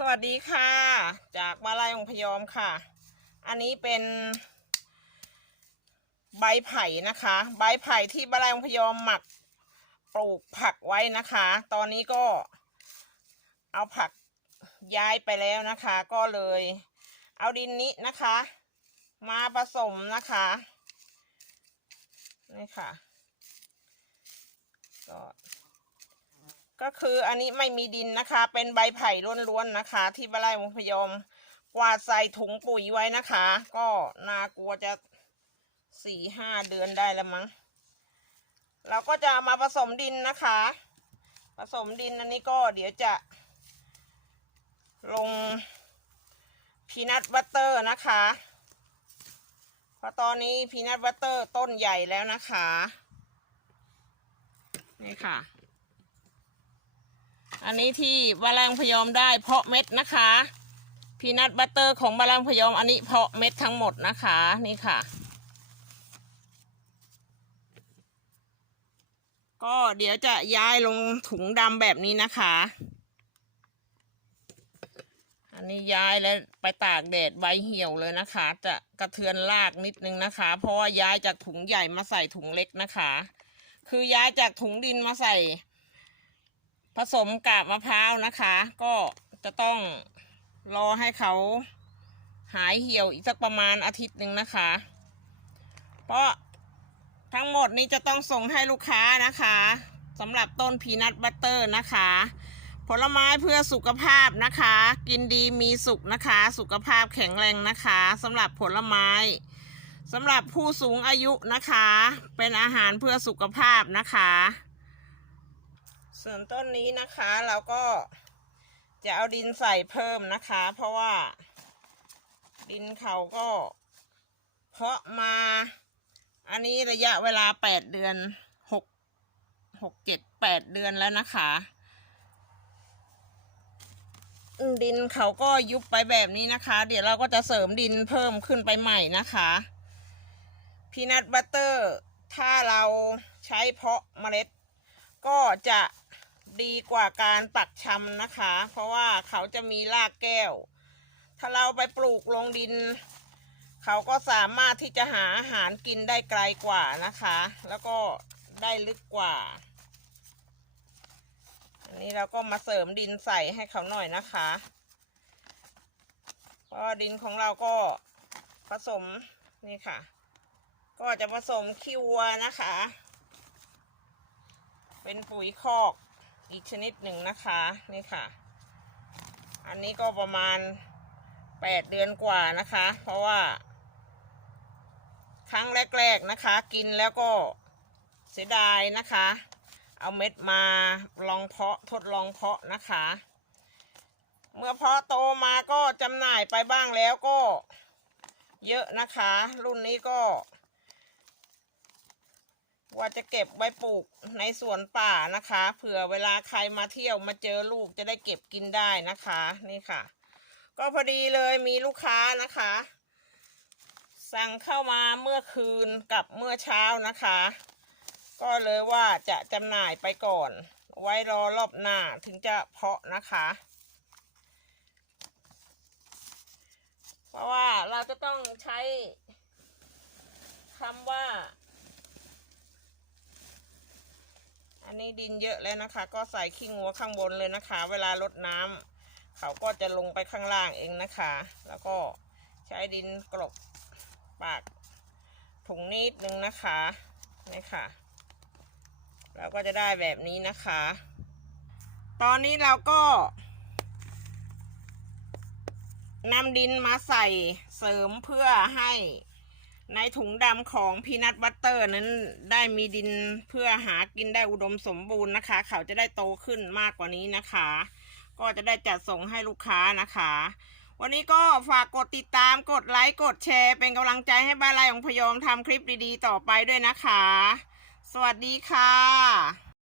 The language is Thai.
สวัสดีค่ะ จากมาลายองพยอมค่ะ อันนี้เป็นใบไผ่นะคะ ใบไผ่ที่มาลายองพยอมหมักปลูกผักไว้นะคะ ตอนนี้ก็เอาผักย้ายไปแล้วนะคะ ก็เลย เอาดินนี้นะคะ มาผสมนะคะนี่ค่ะ ก็ ก็คืออันนี้ไม่มีดินนะคะ เป็นใบไผ่ล้วนๆนะคะ ที่บไร่มงพยอมกวาดใส่ถุงปุ๋ยไว้นะคะ ก็นากลัวจะสี่ห้าเดือนได้แล้วมั้งเราก็จะมาผสมดินนะคะ ผสมดินอันนี้ก็เดี๋ยวจะ ลงพีนัทบัตเตอร์นะคะเพราะตอนนี้พีนัทบัตเตอร์ต้นใหญ่แล้วนะคะ นี่ค่ะ อันนี้ที่บาลังพยอมได้เพาะเม็ดนะคะพีนัทบัตเตอร์ของบาลังพยอมอันนี้เพาะเม็ดทั้งหมดนะคะนี่ค่ะ ก็เดี๋ยวจะย้ายลงถุงดำแบบนี้นะคะ อันนี้ย้ายแล้วไปตากแดดใบเหี่ยวเลยนะคะ จะกระเทือนรากนิดนึงนะคะ เพราะว่าย้ายจากถุงใหญ่มาใส่ถุงเล็กนะคะ คือย้ายจากถุงดินมาใส่ ผสมกาบมะพร้าวนะคะ ก็จะต้องรอให้เขาหายเหี่ยวอีกสักประมาณอาทิตย์หนึ่งนะคะ เพราะทั้งหมดนี้จะต้องส่งให้ลูกค้านะคะสำหรับต้นพีนัทบัตเตอร์นะคะ ผลไม้เพื่อสุขภาพนะคะ กินดีมีสุขนะคะ สุขภาพแข็งแรงนะคะสำหรับผลไม้สำหรับผู้สูงอายุนะคะ เป็นอาหารเพื่อสุขภาพนะคะ ส่วนต้นนี้นะคะเราก็จะเอาดินใส่เพิ่มนะคะ เพราะว่า ดินเขาก็ เพาะมา อันนี้ระยะเวลาแปดเดือนหกหกเจ็ดแปดเดือนแล้วนะคะ ดินเขาก็ยุบไปแบบนี้นะคะ เดี๋ยวเราก็จะเสริมดินเพิ่มขึ้นไปใหม่นะคะพีนัทบัตเตอร์ ถ้าเราใช้เพาะเมล็ด ก็จะ ดีกว่าการปักชำนะคะ เพราะว่าเขาจะมีรากแก้ว ถ้าเราไปปลูกลงดิน เขาก็สามารถที่จะหาอาหารกินได้ไกลกว่านะคะ แล้วก็ได้ลึกกว่า อันนี้เราก็มาเสริมดินใส่ให้เขาหน่อยนะคะเพราะดินของเราก็ผสมนี่ค่ะ ก็จะผสมขี้วัวนะคะ เป็นปุ๋ยคอก อีกชนิดหนึ่งนะคะนี่ค่ะ อันนี้ก็ประมาณแปดเดือนกว่านะคะ เพราะว่า ครั้งแรก ๆนะคะ กินแล้วก็เสียดายนะคะ เอาเม็ดมาลองเพาะทดลองเพาะนะคะ เมื่อเพาะโตมาก็จำหน่ายไปบ้างแล้วก็เยอะนะคะ รุ่นนี้ก็ ว่าจะเก็บไว้ปลูกในสวนป่านะคะ เผื่อเวลาใครมาเที่ยวมาเจอลูกจะได้เก็บกินได้นะคะนี่ค่ะ ก็พอดีเลยมีลูกค้านะคะ สั่งเข้ามาเมื่อคืนกับเมื่อเช้านะคะ ก็เลยว่าจะจำหน่ายไปก่อน ไว้รอรอบหน้าถึงจะเพาะนะคะ เพราะว่าเราจะต้องใช้คำว่า อันนี้ดินเยอะแล้วนะคะ ก็ใส่ขี้งัวข้างบนเลยนะคะ เวลารดน้ำเขาก็จะลงไปข้างล่างเองนะคะ แล้วก็ใช้ดินกลบปากถุงนิดนึงนะคะนี่ค่ะเราก็จะได้แบบนี้นะคะ ตอนนี้เราก็นำดินมาใส่เสริมเพื่อให้ ในถุงดำของพีนัทวัตเตอร์นั้นได้มีดินเพื่อหากินได้อุดมสมบูรณ์นะคะ เขาจะได้โตขึ้นมากกว่านี้นะคะ ก็จะได้จัดส่งให้ลูกค้านะคะ วันนี้ก็ฝากกดติดตามกดไลค์ กดแชร์ เป็นกำลังใจให้บ้านไรของพยอมทำคลิปดีๆ ต่อไปด้วยนะคะ สวัสดีค่ะ